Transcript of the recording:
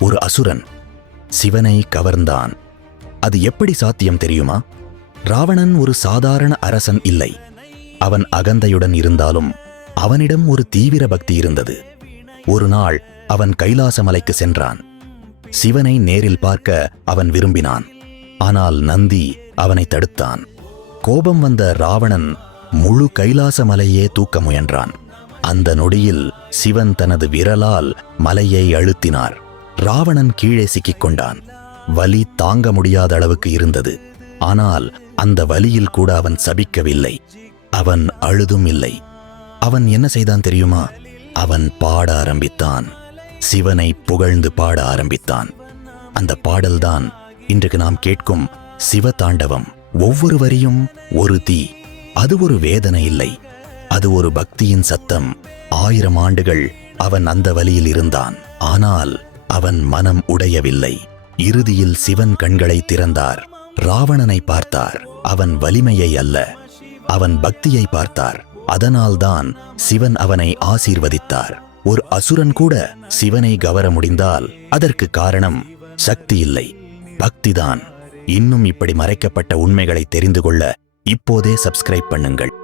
ஒரு அசுரன் சிவனை கவர்ந்தான். அது எப்படி சாத்தியம் தெரியுமா? ராவணன் ஒரு சாதாரண அரசன் இல்லை. அவன் அகந்தையுடன் இருந்தாலும் அவனிடம் ஒரு தீவிர பக்தி இருந்தது. ஒரு நாள் அவன் கைலாச மலைக்கு சென்றான். சிவனை நேரில் பார்க்க அவன் விரும்பினான். ஆனால் நந்தி அவனை தடுத்தான். கோபம் வந்த ராவணன் முழு கைலாச மலையே தூக்க முயன்றான். அந்த நொடியில் சிவன் தனது விரலால் மலையை அழுத்தினார். ராவணன் கீழே சிக்கிக் கொண்டான். வலி தாங்க முடியாத அளவுக்கு இருந்தது. ஆனால் அந்த வலியில் கூட அவன் சபிக்கவில்லை. அவன் அழுதும் இல்லை. அவன் என்ன செய்தான் தெரியுமா? அவன் பாட ஆரம்பித்தான். சிவனை புகழ்ந்து பாட ஆரம்பித்தான். அந்த பாடல்தான் இன்றைக்கு நாம் கேட்கும் சிவ தாண்டவம். ஒவ்வொரு வரியும் ஒரு தீ. அது ஒரு வேதனை இல்லை, அது ஒரு பக்தியின் சத்தம். 1000 ஆண்டுகள் அவன் அந்த வலியில் இருந்தான். ஆனால் அவன் மனம் உடையவில்லை. இறுதியில் சிவன் கண்களை திறந்தார். ராவணனை பார்த்தார். அவன் வலிமையை அல்ல, அவன் பக்தியை பார்த்தார். அதனால்தான் சிவன் அவனை ஆசீர்வதித்தார். ஒரு அசுரன் கூட சிவனை கவர முடிந்தால் அதற்கு காரணம் சக்தி இல்லை, பக்திதான். இன்னும் இப்படி மறைக்கப்பட்ட உண்மைகளை தெரிந்து கொள்ள இப்போதே சப்ஸ்கிரைப் பண்ணுங்கள்.